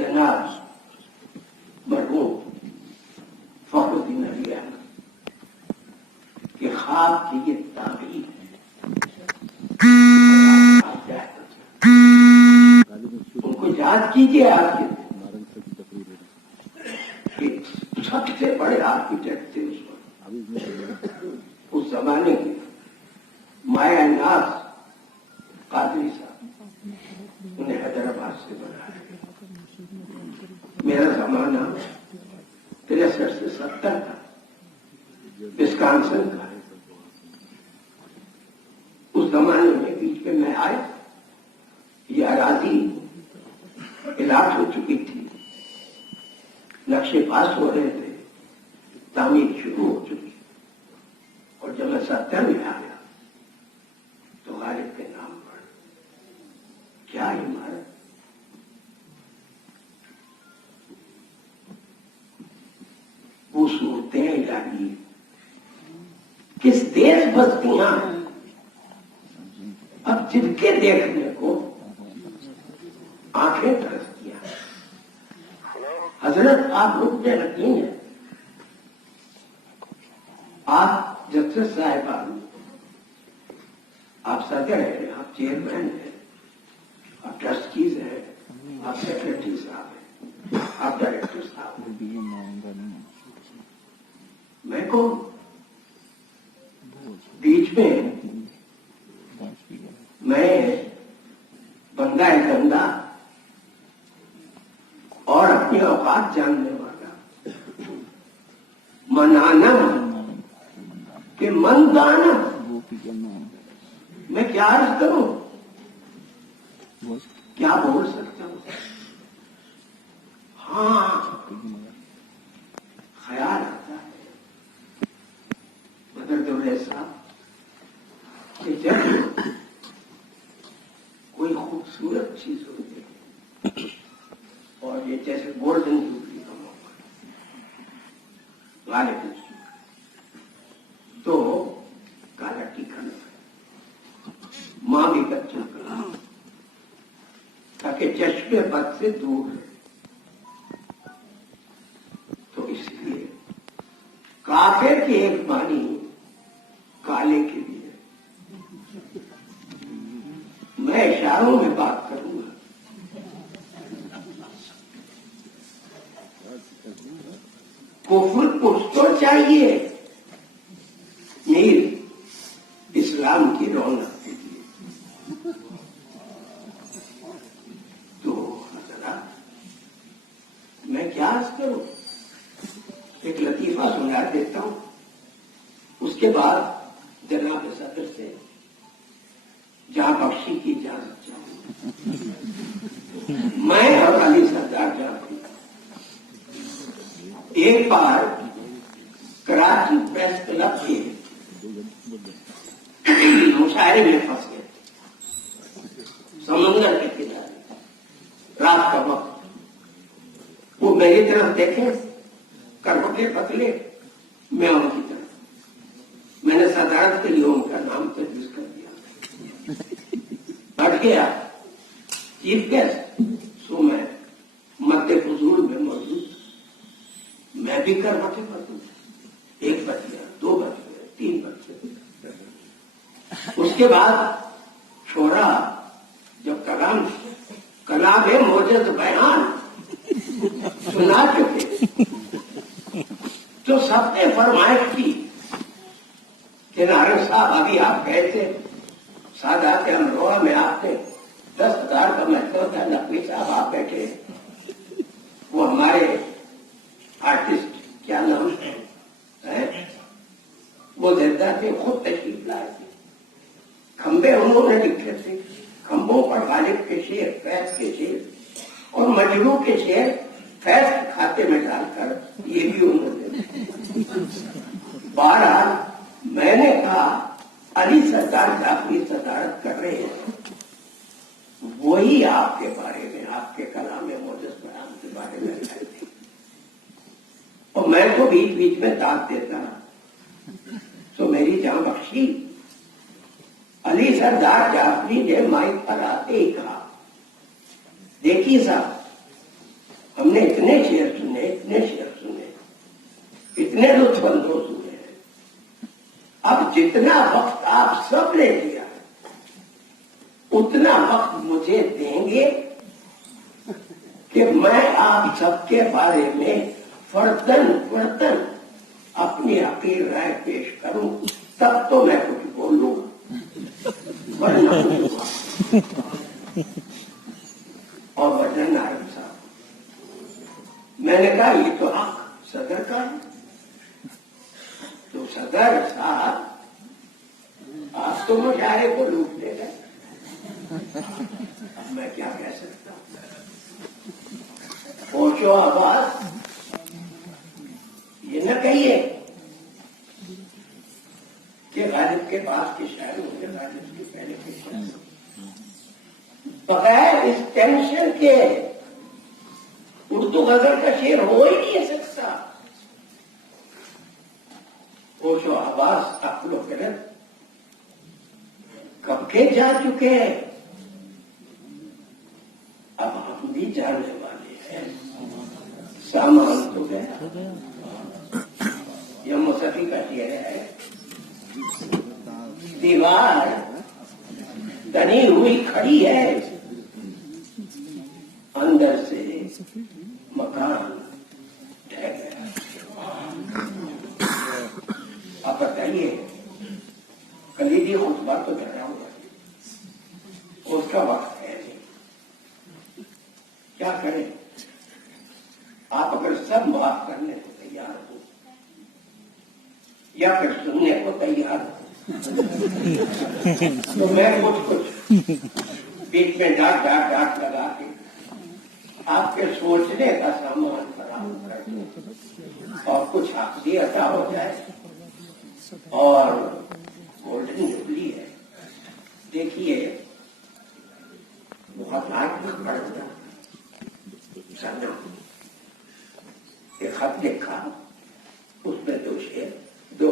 جناب مرحوم فخرالدین علی احمد کے خواب کی یہ تعبیر ہے. ان کو یاد کیجیے. آپ کے سب سے بڑے آرکیٹیکٹ تھے اس زمانے کے مایا ناز قادری صاحب. انہیں حیدرآباد سے بنایا. میرا زمانہ 63 سے 70 کا وسکانسن کا. اس زمانے میں بیچ میں آیا. یہ اراضی الاٹ ہو چکی تھی, نقشے پاس ہو رہے تھے, تعمیر شروع ہو چکی. اور جب میں 70 میں آیا تو غالب کے نام پر کیا عمارت, وہ صورتیں الہی کس دیش بستیاں ہیں اب جن کے دیکھنے کو آنکھیں ترستی ہیں. حضرت آپ رکنے لگی ہیں. آپ جسٹس صاحبان, آپ صدر ہیں, آپ چیئرمین ہیں, آپ ٹرسٹیز ہیں, آپ سیکرٹری صاحب ہیں, آپ ڈائریکٹر صاحب ہیں. میں کون بیچ میں؟ میں بندہ گندا اور اپنی اوقات جاننے والا, منانا کہ من دانا. میں کیا عرض کروں, کیا بول سکتا ہوں. ہاں خیال آتا ہے مدر دولے صاحب کہ جب کوئی خوبصورت چیز ہوتی ہے اور یہ جیسے گولڈن جوبلی کا موقع غالب تو کالا ٹیکا ماں بھی بچہ کرا تاکہ چشمے بد سے دور ہے. تو اس لیے کافر کی ایک معنی کالے کے لیے. میں اشاروں میں بات کروں گا. کفر کچھ تو چاہیے نہیں اسلام کی رونق کے لیے. تو حضرات میں کیا عرض کروں, ایک لطیفہ سنا دیتا ہوں, اس کے بعد جناب صدر سے جہاں بخشی کی اجازت چاہوں. میں اور علی سردار جان ایک بار کراچی پریس کلب کے مشاعرے میں پھنس گئے تھے سمندر کے کنارے, رات کا وقت. وہ میری طرف دیکھے, کروٹے پتلے, میں ان کی طرف. میں نے صدارت کے لیے ان کا نام تجویز کر دیا. بٹ گیا چیف گیسٹ, سو میں مد فضول میں موجود. میں بھی کروٹے پتلے, 1 بج گیا, 2 بج گئے, 3 بج گئے. اس کے بعد چھوڑا جب کلام ہے موجز بیان سنا چکے تو سب نے فرمائش کی کہ نارائن صاحب ابھی آپ گئے تھے سادات امروہہ میں, آپ نے 10,000 کا مطلب تھا, نقوی صاحب آپ بیٹھے, وہ ہمارے آرٹسٹ کیا نام ہے وہ زندہ تھے, خود تشریف لائے تھے. کھمبے انہوں نے لکھے تھے, کھمبوں پر غالب کے شعر, فیض کے شعر اور مجروح کے شعر فیض کھاتے میں ڈال کر یہ بھی انہوں نے. بہرحال میں نے کہا علی سردار جعفری صدارت کر رہے ہیں, وہی آپ کے بارے میں, آپ کے کلام موجز بیان کے بارے میں کہتے ہیں. اور میں تو بیچ بیچ میں داد دیتا رہا. تو میری جان بخشی علی سردار جعفری نے مائک پر آتے ہی کہا, دیکھیے صاحب ہم نے اتنے شعر سنے، اتنے لطف اندوز ہوئے ہیں. اب جتنا وقت آپ سب نے دیا اتنا وقت مجھے دیں گے کہ میں آپ سب کے بارے میں فردن اپنی عقیل رائے پیش کروں، تب تو میں کچھ بولوں ورنہ اور وجہ نائب صاحب، میں نے کہا یہ تو حق صدر کا ہے. تو صدر صاحب آپ تو مشاعرے کو لوٹنے گئے، اب میں کیا کہہ سکتا ہوں. پوچھو آواز یہ نہ کہیے کہ غالب کے پاس کے شاعر مجھے غالب کے پہلے کے شاعر بغیر اس ٹینشن کے اردو غزل کا شعر ہو ہی نہیں سکتا. پوچھو آواز عقل و فکر کب کے جا چکے ہیں، اب ہم بھی جانے والے ہیں. سامان تو گیا، یہ موسیقی کا شعر ہے. دیوار بنی ہوئی کھڑی ہے، اندر سے مکان ڈھہ گیا. آپ بتائیے کلیدی خطبہ تو گھرا ہوا ہے، اس کا وقت ہے نہیں، کیا کریں. آپ اگر سب معاف کرنے کو تیار ہو یا پھر سننے کو تیار ہو تو میں کچھ بیچ میں ڈاٹ لگا کے آپ کے سوچنے کا سامان فراہم کر دوں اور کچھ عقلی عطا ہو جائے. اور گولڈن جبلی ہے، دیکھیے بہت آج میں پڑھتا سنا ایک خط لکھا، اس میں دو شعر، دو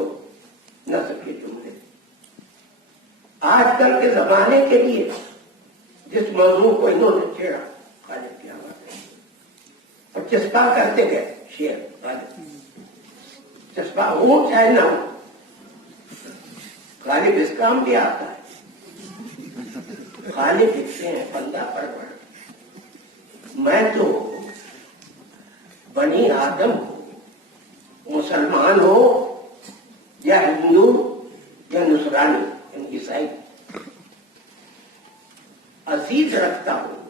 نظم کے جملے. آج کل کے زمانے کے لیے جس موضوع کو انہوں نے چھیڑا غالب کی آواز ہے، اور چسپا کرتے گئے شعر غالب، چسپا ہو چاہے نہ ہو، غالب اس کام بھی آتا ہے. غالب لکھتے ہیں بندہ پرور، میں تو بنی آدم ہو، مسلمان ہو یا ہندو یا نصرانی یعنی عیسائی، عزیز رکھتا ہوں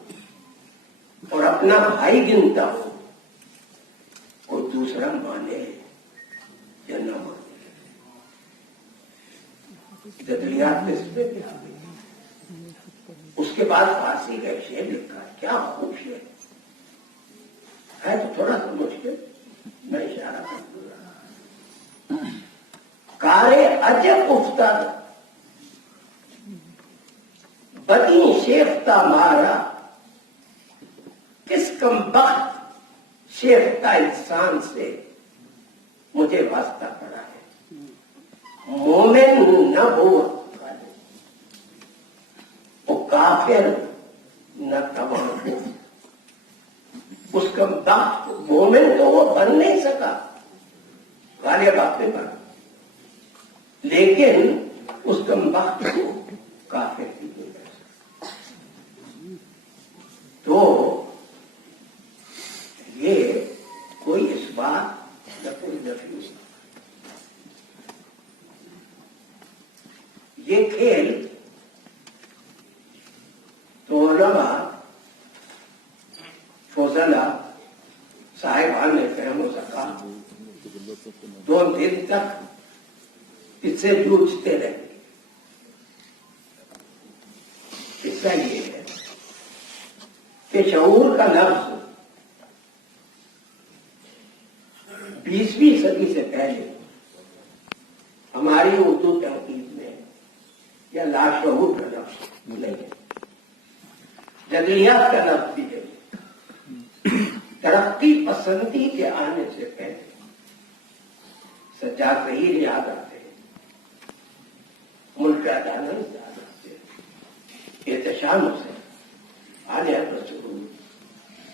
اور اپنا بھائی گنتا ہوں، اور دوسرا مانے یا نہ مانے. جدلیات کس پہ بھی آ گئی. اس کے بعد فارسی کا شعر لکھا، کیا خوب شعر ہے، تو تھوڑا سا مشکل میں اشارہ کر دوں گا. کارے عجب افتاد بدی شیفتہ مارا، کس کم بخت شیفتہ انسان سے مجھے واسطہ پڑا ہے. مومن نہ ہو وہ کافر نہ تمام ہو، اس کا بخت مومن تو وہ بن نہیں سکا، غالب آپ نے کہا، لیکن اس کا بخت کو کافر بھی نہیں کر سکا. تو یہ کوئی اس بات نہ کوئی نفی. یہ کھیل تو علماء فضلہ صاحبان نے فہم و سکا 2 دن تک اس سے جوجھتے رہے. قصہ یہ ہے کہ شعور کا لفظ 20ویں صدی سے پہلے ہماری اردو تحقیق میں یا لاشعور کا لفظ نہیں ہے، جدلیات کا لفظ بھی ہے. ترقی پسندی کے آنے سے پہلے سجاد ظہیر یاد آتے ہیں، ملک عدالت یاد آتے ہیں، احتشام سے آنے رسول،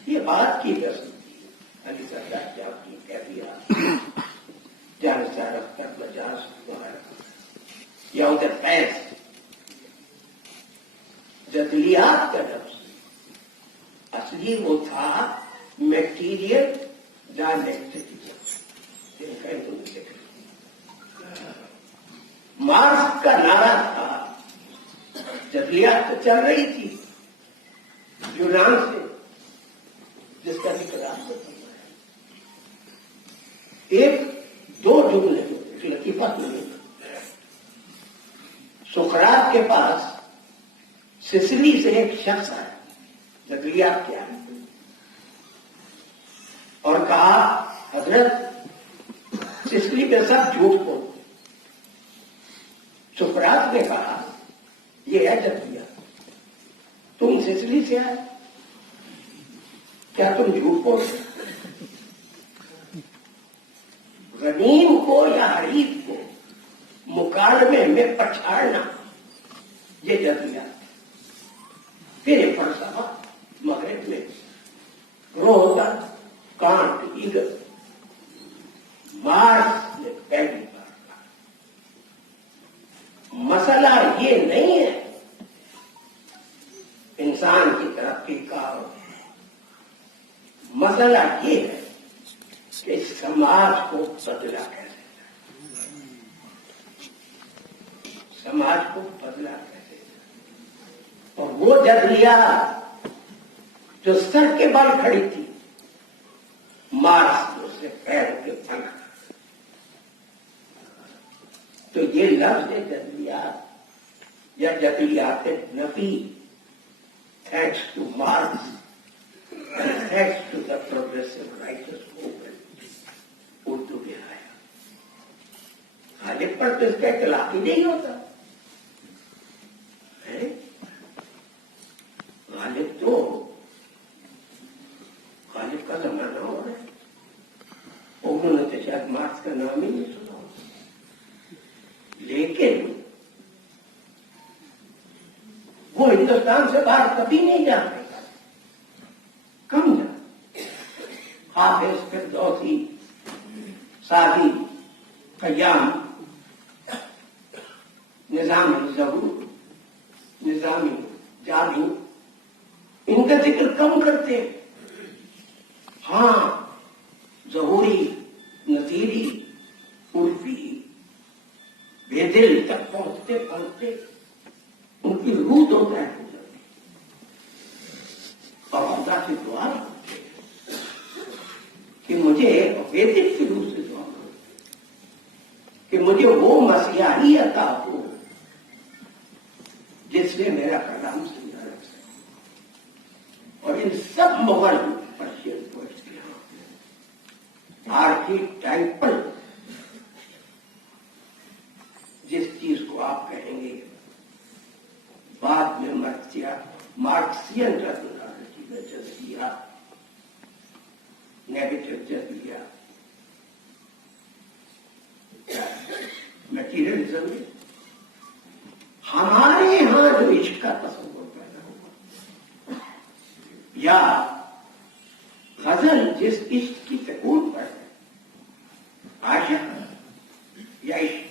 یہ بات کی جا سکتی ہے السادات جاب کی کہہ دیا جان سے رفتر مجاز ہوا یا ادھر پیس جدلیات کا لفظ اصلی وہ تھا میٹیریل ڈائلیکٹک. مارکس کا نعرہ تھا جدلیات تو چل رہی تھی یونان سے جس کا ذکر آپ کو کرنا ہے. ایک دو جملے لطیفہ نہیں. سقراط کے پاس سسلی سے ایک شخص آیا جدلیات کیا ہے اور کہا حضرت سسلی پہ سب جھوٹ بول. سقراط نے کہا یہ ہے جدلیات. تم سسلی سے آئے کیا تم جھوٹ بول غنیم کو یا حریف کو مکالمے میں پچھاڑنا یہ جدلیات. پھر ایک فلسفہ مغرب میں روتا کانٹ ایگل مارکس نے پہلی بار کہا مسئلہ یہ نہیں ہے انسان کی ترقی کا، مسئلہ یہ ہے کہ سماج کو بدلا کیسے، سماج کو بدلا کیسے. اور وہ جدلیات جو سر کے بل کھڑی تھی مارکس نے اسے پیر کے بل. تو یہ لفظ جدلیات یا جدلیات نفی thanks to Marx and thanks to the progressive writers movement Urdu میں آیا. غالب پر تو اس کا اطلاق ہی نہیں ہوتا. غالب کا زمانہ ہو رہا ہے. انہوں نے تو شاید مارکس کا نام ہی نہیں سنا ہوتا. لیکن وہ ہندوستان سے باہر کبھی نہیں جا سکتا. کم جا حافظ فردوسی سعدی قیام نظامی ظہور نظامی جادو ان کا ذکر کم کرتے ہیں. ہاں ظہوری نصیری عرفی بےدل تک پہنچتے پہنچتے ان کی روح تو طے ہو جاتی اور خدا سے دعا کہ مجھے بےدل کی روح سے دعا کہ مجھے وہ مسیحی عطا ہو جس سے میرا کلام زندہ رہ سکے. اور ان سب مغل پرشین پوئٹس کے آرکیٹائپل جس چیز کو آپ کہیں گے بعد میں مارکسین ٹرمینالوجی میں جذبیات نیگیٹو جذبیات میٹیریلزم میں ہمارے یہاں جو عشق کا تصور پیدا ہوا یا غزل جس عشق کی سکون پر ہے عاشق یا عشق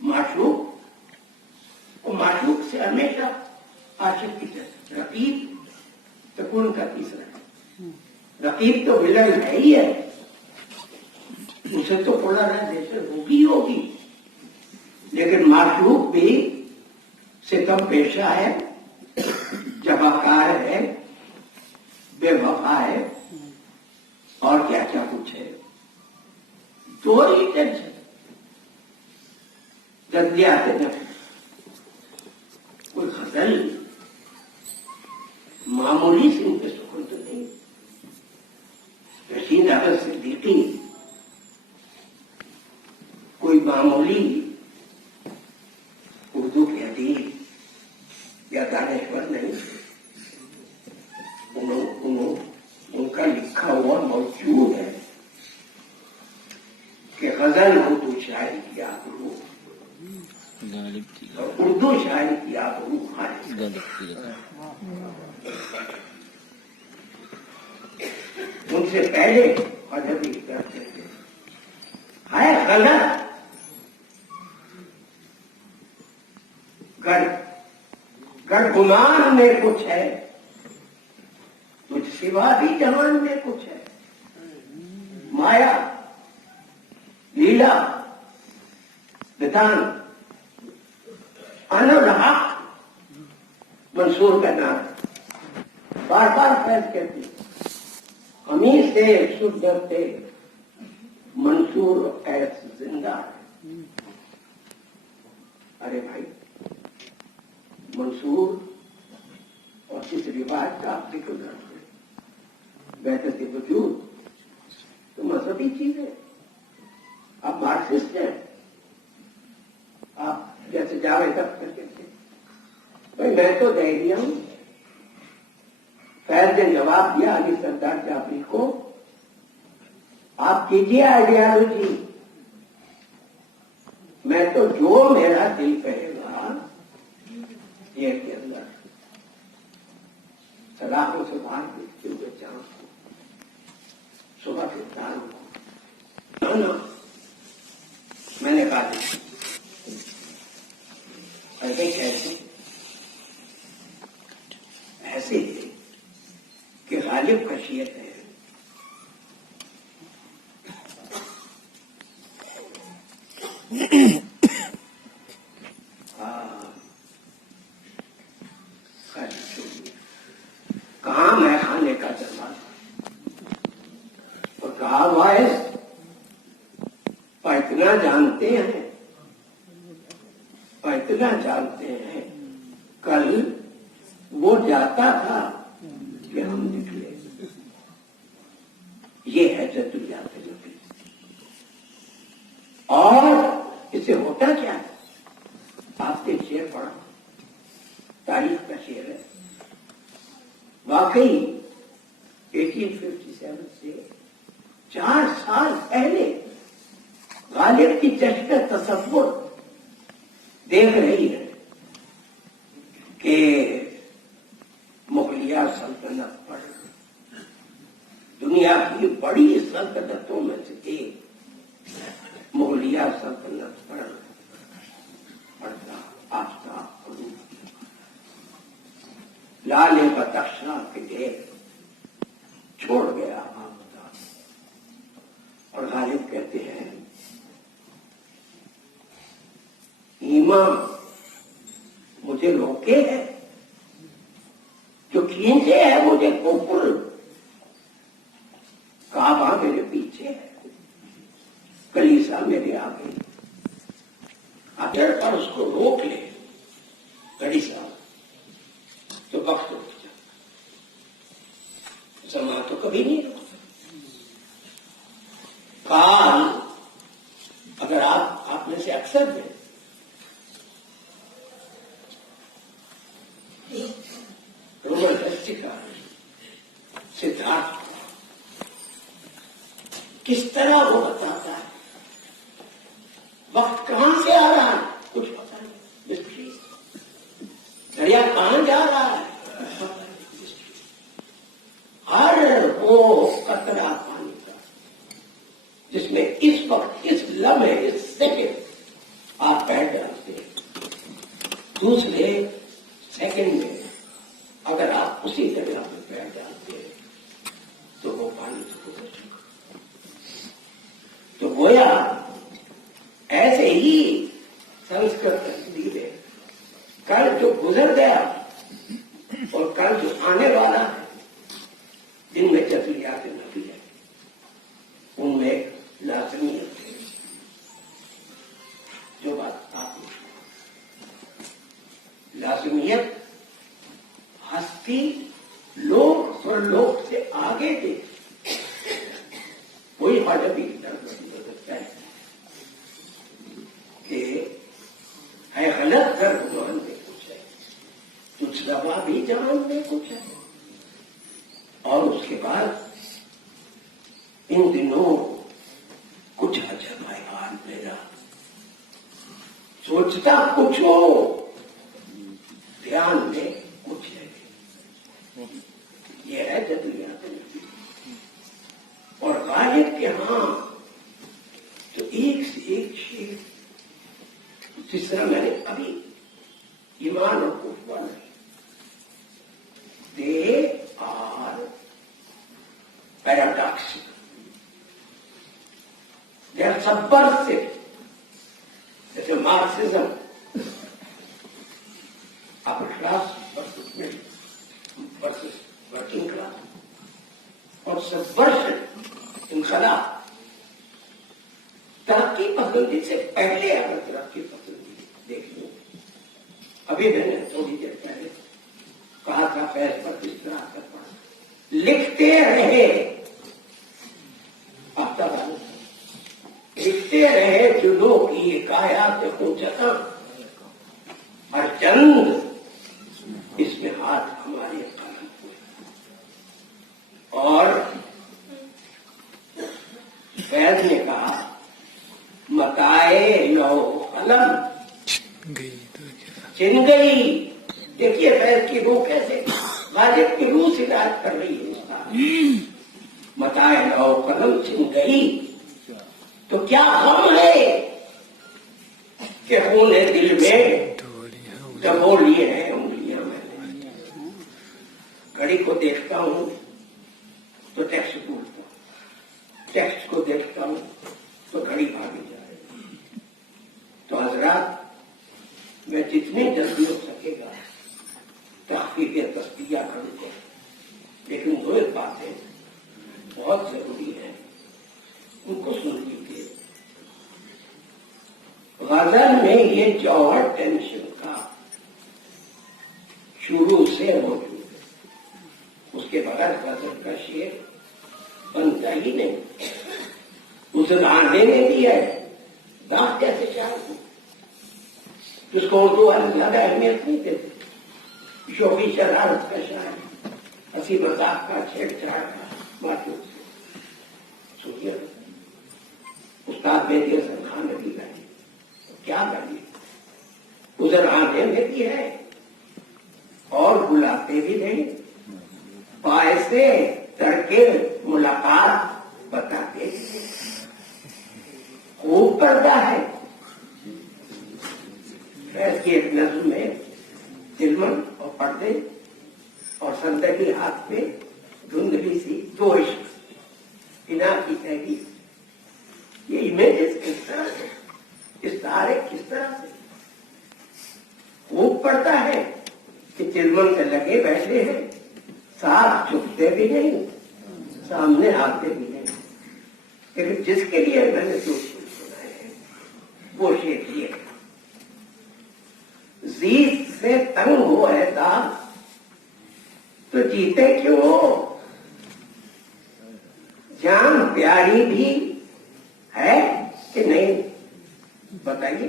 معشوق اور معشوق سے ہمیشہ عاشق کی طرف رقیب سکون کا تیسرا ہے. رقیب تو ولن ہے ہی ہے اسے تو پولرائزیشن ہوگی لیکن معشوق بھی ستم پیشہ ہے جفاکار ہے بے وفا ہے اور کیا کیا کچھ ہے. دو ہی ٹینشن جدلیات کوئی غزل معمولی سے ان کے سکون تو نہیں. رشید احمد صدیقی کوئی معمولی اردو کے ادیب یا دانشور نہیں. ان کا لکھا ہوا موجود ہے کہ غزل اردو شاعری کی آبرو اور اردو شاعری کی آبرو ان سے پہلے حجبی کرتے تھے ہے غلط. گر گمان میں کچھ ہے تجھ سوا بھی جہان میں کچھ ہے. مایا لیلا بدان انوراگ منصور کا نام بار بار فیض کہتے ہم ہی سے شدھ تھے منصور ایس زندہ. ارے بھائی منصور اور کس روایت کا آپ ذکر کرتے وحدت وجود تو مذہبی چیز ہے. آپ مارکسسٹ ہیں. آپ جیسے جاوید اختر کہتے ہیں بھائی میں تو دہلیا ہوں. فیض نے جواب دیا علی سردار جعفری کو آپ کیجیے آئیڈیالوجی میں تو جو میرا دل کہے گا یہ کے اندر سلاخوں سے باہر دیکھتے ہوئے چاند کو صبح کے تار کو میں نے کہا ایسے کیسے ایسے ہی کہ غالب خشیت ہے. کہاں میں خانے کا دروازہ اور کہا وائس اتنا جانتے ہیں اتنا جانتے ہیں کل وہ جاتا تھا کہ ہم نکلے. یہ ہے جدوجہد نبی. اور اسے ہوتا کیا ہے آپ نے شعر پڑھا تاریخ کا شعر ہے. واقعی 1857 سے 4 سال پہلے غالب کی چشم تصور دیکھ رہی ہے کہ مغلیہ سلطنت پر دنیا کی بڑی سلطنتوں میں سے ایک مغلیہ سلطنت پر پڑتا آفتاب لال بدخشاں کے لیے چھوڑ گیا آفتاب. اور غالب کہتے ہیں ایمان مجھے روکے ہے جو کھینچے ہے مجھے کفر. کعبہ میرے پیچھے ہے کلیسا میرے آگے. اگر پر اس کو روک لے کلیسا تو وقت اٹھ جائے. زمان تو کبھی نہیں رکتا. کال اگر آپ میں سے اکثر ہیں روبرٹ ہسٹی کا سدھارتھ کس طرح وہ بتاتا ہے وقت کہاں سے آ رہا ہے کچھ پتا نہیں. مسٹری. دریا کہاں جا رہا ہے ہر وہ قطرہ پانی کا جس میں اس وقت اس لمحے اس سیکنڈ آپ پیر ڈالتے ہیں دوسرے سیکنڈ میں اگر آپ اسی دریا میں پیر ڈالتے ہیں تو وہ پانی سے گزر چکا. تو گویا ایسے ہی سنسکرت تصویر ہے کل جو گزر گیا اور کل جو آنے والا ہے جن میں جزویات نبی ہے ان میں لازمیت ہے. جو بات آپ نے لازمیت ہستی لوگ سر لوگ سے آگے تھے. کوئی حاجت بھی ہو سکتا ہے کہ ہے غلط کر گمان میں کچھ ہے کچھ دوا بھی جہان میں کچھ ہے. اور اس کے بعد ان دنوں کچھ عجب ہے حال میرا سوچتا کچھ ہو دھیان میں کچھ ہے. یہ ہے جدوجہد نبی. کہ ہاں تو ایک سے ایک شیر جس طرح میں نے ابھی ایمان اور کفر نہیں دے آر پیراڈاکسل دے آر سبورسیو جیسے Marxism upper class versus working class اور سبورشن انقلاب ترقی پسندی سے پہلے اگر ترقی پسندی دیکھ لوں ابھی میں نے تھوڑی دیر پہلے کہا تھا فیض پر کس طرح کر پڑا لکھتے رہے لکھتے رہے جلو کی کایات حجتاں اور چند اس میں ہاتھ ہمارے قلم ہوئے اور فیض نے کہا متائے لو قلم چن گئی. دیکھیے فیض کی روح کیسے غالب کی روح سے ہدایت کر رہی ہے اس کا. متائے لو قلم چن گئی تو کیا غم ہے کہ خون دل میں ڈبو لیے ہیں انگلیاں. میں نے گھڑی کو دیکھتا ہوں تو ٹیکسٹ بھولتا ہوں, ٹیکسٹ کو دیکھتا ہوں تو گھڑی بھاگی جا رہی. تو حضرات میں جتنی جلدی ہو سکے گا تحقیق تصدیہ کروں گا, لیکن دو ایک باتیں بہت ضروری ہیں ان کو سن لیجیے. غزل میں یہ جوہر ٹینشن کا شروع سے موجود ہے, اس کے بغیر غزل کا شعر بنتا ہی نہیں. اس آنے میں بھی ہے دانت کیسے شاعر جس کو اردو والے زیادہ اہمیت نہیں دیتے, شوقی شرارت کا شاعر, ہنسی مذاق کا, چھیڑ چھاڑ کا باتوں سے سوچیے. استاد مہدی حسن خان نے بھی گائی تو کیا گائی, ادھر آنے میں بھی ہے اور بلاتے بھی نہیں, پائے سے تڑکے ملاقات بتاتے خوب پردہ ہے. فیض کی ایک نظم میں دلمن اور پردے اور سندگی ہاتھ پہ دھندلی سی دو عشق بنا کی تحریر. یہ امیجز کس طرح سے, اس تارے کس طرح سے خوب پڑتا ہے کہ دلمن سے لگے بیٹھے ہیں, ساتھ چھپتے بھی نہیں, سامنے آتے بھی نہیں. لیکن جس کے لیے میں نے جو سنائے ہیں وہ شعر یہ ہے, زیت سے تنگ ہو ہے داغ تو جیتے کیوں ہو, جان پیاری بھی ہے کہ نہیں بتائیے.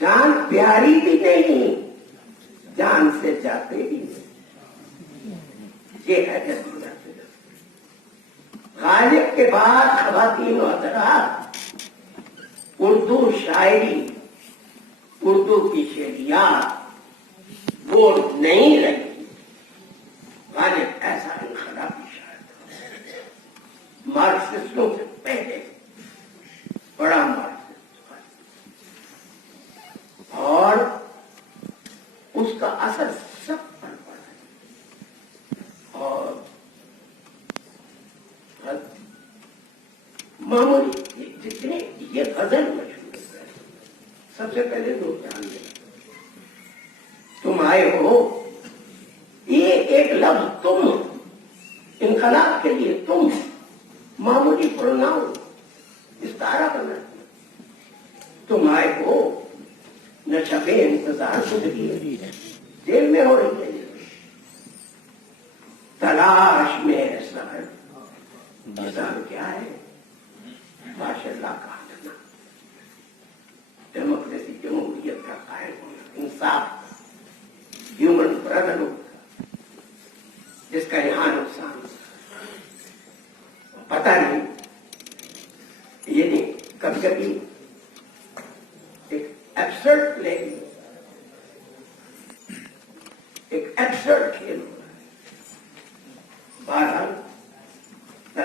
جان پیاری بھی نہیں, جان سے جاتے بھی نہیں. یہ ہے جذبات. غالب کے بعد خواتین و حضرات اردو شاعری, اردو کی شعریات وہ نہیں رہی. غالب ایسا انقلابی شاعر تھا, مارکسسٹوں سے پہلے بڑا مارکسسٹ, اور اس کا اثر سب پر پڑا. اور معمولی جتنے یہ غزل مشہور ہے, سب سے پہلے لوگ جان لیں تم آئے ہو, یہ ایک لفظ تم انقلاب کے لیے تم معمولی پروناؤن استعارہ بنا. تم آئے ہو نہ شبے انتظار گزری ہے, دل میں ہو رہی ہے تلاش میں سحر. نظام کیا ہے, ماشاء اللہ کا آنا, ڈیموکریسی جمہوریت کا قائم ہونا, انصاف, ہیومن برادرہڈ جس کا یہاں نقصان پتہ نہیں. یہ نہیں کبھی کبھی ایک ایبسرڈ پلے, ایک ایبسرڈ کھیل ہو رہا ہے. بہرحال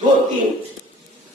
2-3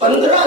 15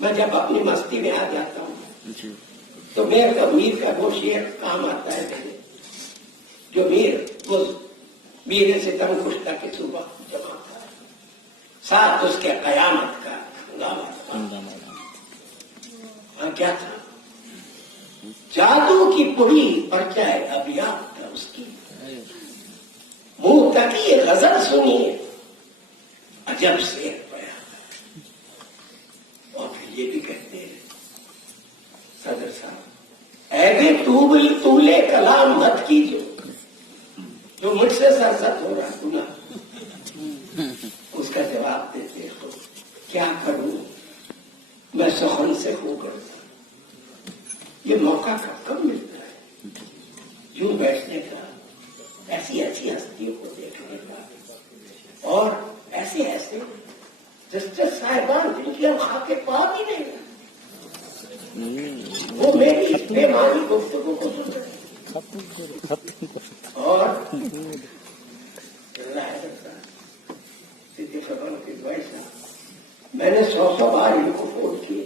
میں جب اپنی مستی میں آ جاتا ہوں تو میرے میر کا وہ شعر کام آتا ہے میرے، جو وہ میر ستم کشتہ کی صبح جمع تھا، ساتھ اس کے قیامت کا ہنگامہ تھا۔ کیا تھا؟ جادو کی پوری پرچائے ابیات تھا اس کی، منہ تک یہ غزل سنیے عجب سے پڑا، اور پھر یہ بھی کہتے ہیں صدر صاحب، اے طولے کلام مت کیجو، جو مجھ سے سرزد ہو رہا گناہ، اس کا جواب دیتے ہو کیا کروں میں سخن سے ہو کرتا، یہ موقع کب ملتا ہے یوں بیٹھنے کا، ایسی ایسی ہستیوں کو دیکھنے کا، اور ایسے ایسے جسٹس صاحبان جن کی ہم خاکے پا بھی نہیں، وہ میری بے معنی گفتگو کو سن رہے ہیں، اور میں نے 100 بار ان کو فون کیے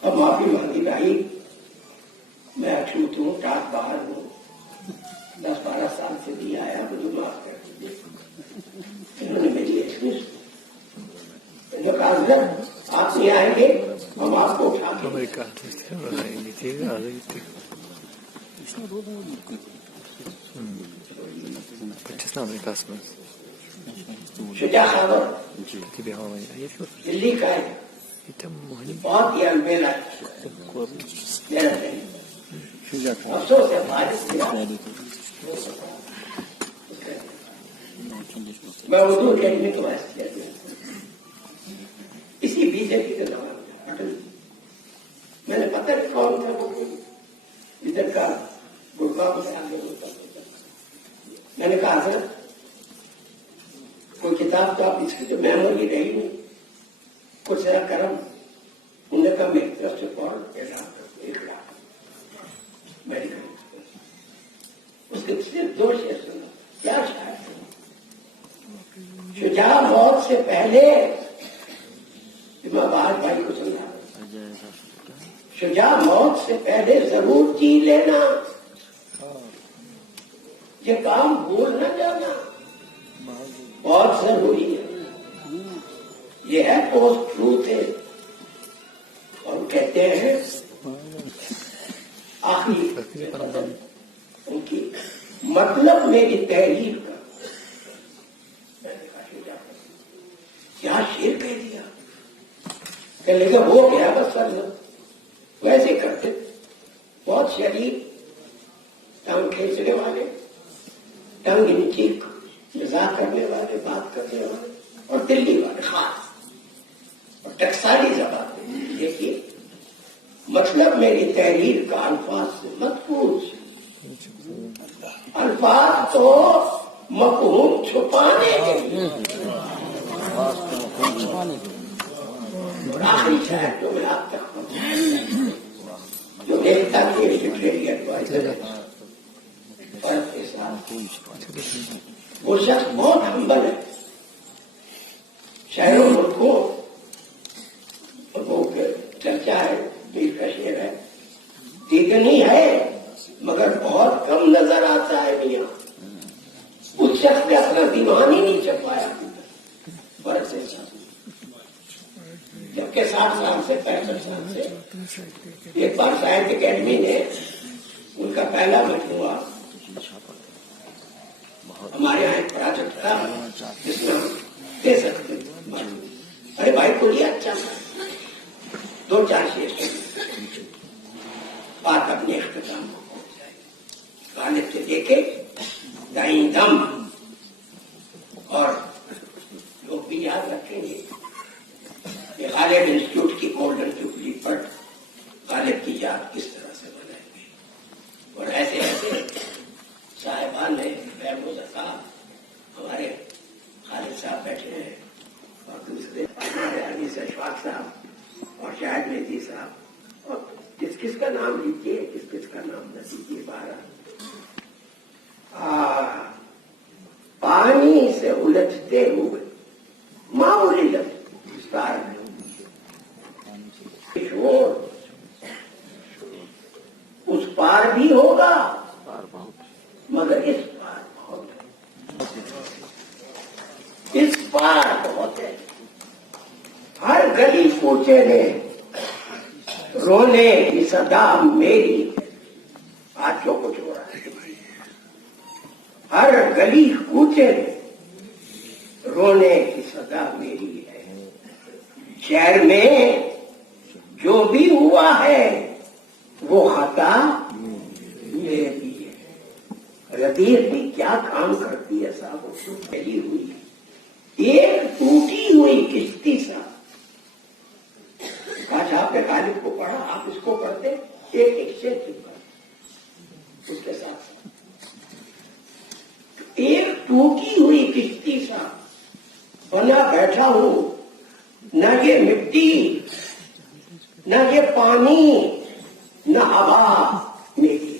اور معافی مانگی، بھائی میں اچھوت ہوں، ٹاٹ باہر ہوں، 10-12 سال سے بھی آیا، مجھے معاف کر دیجیے۔ انہوں نے میری ایکسکیوز حضرت آپ نہیں آئیں گے، ہم آپ کو اٹھا کے شجاع خبر دلی کا ہے، بہت ہی البیلا افسوس ہے بارش میں اردو اکیڈمی کو وائس کیا گیا، اسی بی جے پی کے زمانے میں اٹل جی، میں نے پتہ نہیں کون تھا وہ، ادھر کا گڑگاؤں سے آگے ہوتا، میں نے کہا سر کوئی کتاب تو آپ اس کی جو میموری رہی نہیں، کچھ ذرا کرم، انہوں نے کہا میری طرف سے پڑھ ایک لاکھ میڈیکل، اس کے صرف 2 شعر سنا، کیا شاعر تھا، شجاع موت سے پہلے، میں باہر بھائی کو سنا، شجاع موت سے پہلے ضرور جی لینا، یہ کام بھول نہ جانا، بہت ضروری ہے، یہ ہے پوسٹ ٹروتھ ہے، اور کہتے ہیں آخری ان کی مطلب میری تحریر کا، میں نے کہا کیا شعر کہہ دیا، کہنے لگا وہ کیا بس سر ویسے کرتے، بہت شریف، ٹانگ کھینچنے والے، ٹنگ ان چیک، مزاح کرنے والے، بات کرنے والے، اور دلی والے خاص، اور ٹکسالی زبان، دیکھیے مطلب میری تحریر کا الفاظ سے مت پوچھ، الفاظ تو مفہوم چھپانے کے لیے، اور آخری شاید جو میں آپ تک جو ایکتا کے لٹریری ایڈوائزر ہے کے ساتھ، وہ شخص بہت ہمبل ہے، شہروں ملکوں چرچا ہے، میر کا شعر ہے، دیدنی ہے مگر بہت کم نظر آتا ہے میاں، اس شخص نے اپنا دیوان ہی نہیں چھپایا، فرق سے جبکہ 60 سال سے 65 سال سے ایک بار ساہتیہ اکیڈمی نے ان کا پہلا مجموعہ ہمارے یہاں ایک پروجیکٹ تھا جس میں ہم دے سکتے، ارے بھائی کو لیا اچھا 2-4 شعر بات اپنے اختتام کو پہنچ جائے، غالب سے دیکھے دائیں دم، اور لوگ بھی یاد رکھیں گے کہ غالب انسٹیٹیوٹ کی گولڈن جوبلی پر غالب کی یاد کس طرح سے بنائیں گے، اور ایسے ایسے صاحبان ہیں، محمود صاحب، ہمارے خالد صاحب بیٹھے ہیں، اور دوسرے ہمارے علی سے اشفاق صاحب اور شاہد مہدی صاحب، اور کس کا نام لیجیے، کس کا نام نہ لیجیے، 12 پانی سے الجھتے ہوئے معمولی لفظ شور اس پار بھی ہوگا مگر اس پار بہت ہے، اس پار بہت ہے۔ ہر گلی کوچے میں رونے کی صدا میری ہے۔ آج جو کچھ ہو رہا ہے، ہر گلی کوچے میں رونے کی صدا میری ہے۔ شہر میں جو بھی ہوا ہے وہ خطا میری ہے۔ ردیف بھی کیا کام کرتی ہے صاحب، پھیلی ہوئی ایک ٹوٹی ہوئی کشتی سا۔ کاش آپ نے غالب کو پڑھا، آپ اس کو پڑھتے ایک ایک شعر چپا اس کے ساتھ ایک ٹوٹی ہوئی کشتی سا بنا بیٹھا ہوں، نہ یہ مٹی نہ یہ پانی نہ ہوا میری،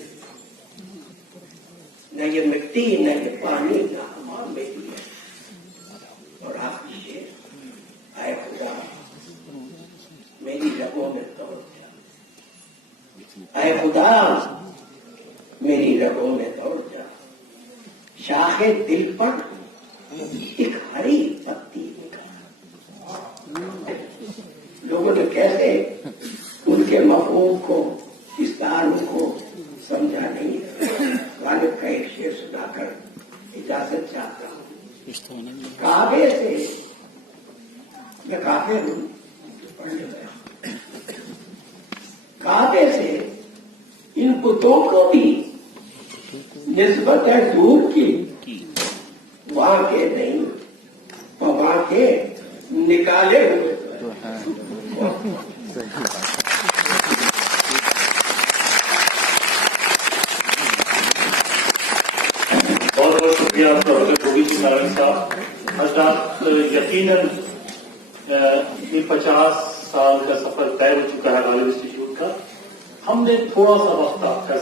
نہ یہ مٹی نہ یہ پانی نہ ہوا میری ہے۔ اور آخری شعر، اے خدا میری رگوں میں دوڑ جا، اے خدا میری رگوں میں دوڑ جا، شاخ دل پر ایک ہری پتی نکال۔ لوگوں نے کیسے ان کے مفہوم کو، اس تعلق کو سمجھا نہیں۔ غالب کا ایک شعر سنا کر اجازت چاہتا ہوں۔ کعبے سے میں کافر ہوں، پڑھنے گیا، کعبے سے ان بتوں کو بھی نسبت ہے دور کی، وہاں کے نہیں وہاں کے نکالے ہوئے۔ بہت بہت شکریہ پروفیسر گوبی سنگھ نارنگ صاحب۔ حضرات یقیناً یہ 50 سال کا سفر طے ہو چکا ہے غالب انسٹی ٹیوٹ کا۔ ہم نے تھوڑا سا وقت آپ کا